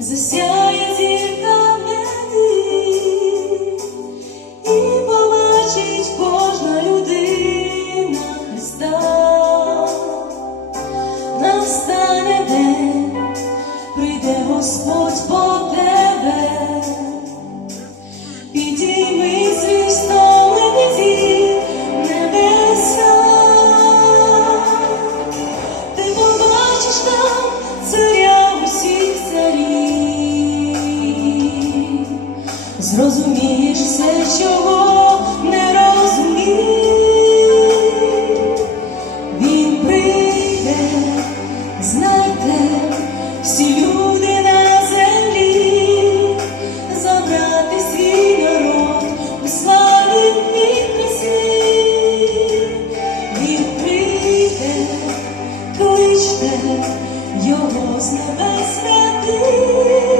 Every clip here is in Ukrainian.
засяє зірка небі, і побачить кожна людина Христа. Настане день, прийде Господь зрозумієш все, чого не розумів. Він прийде, знайте, всі люди на землі, забрати свій народ у славі і красі. Він кличте його з небес святих,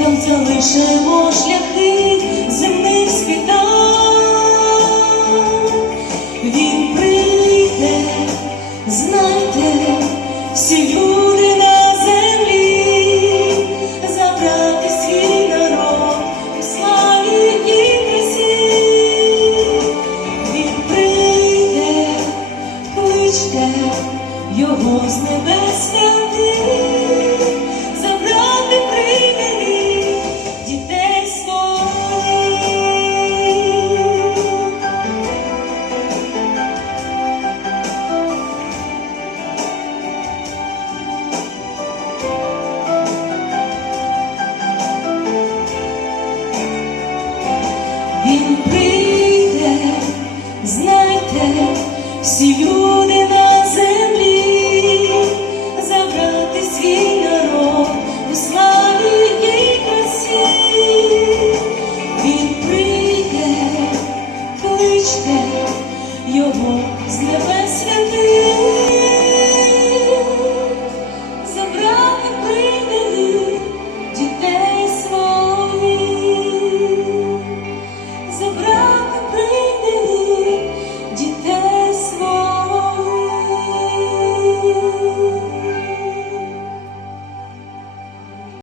там залишимо шляхи земних світах. Він прийде, знайте, всі люди на землі, забрати свій народ у славі і красі. Він прийде, кличте його з небес святих, всі люди на землі, забрати свій народ у славі і красі. Він прийде, кличте його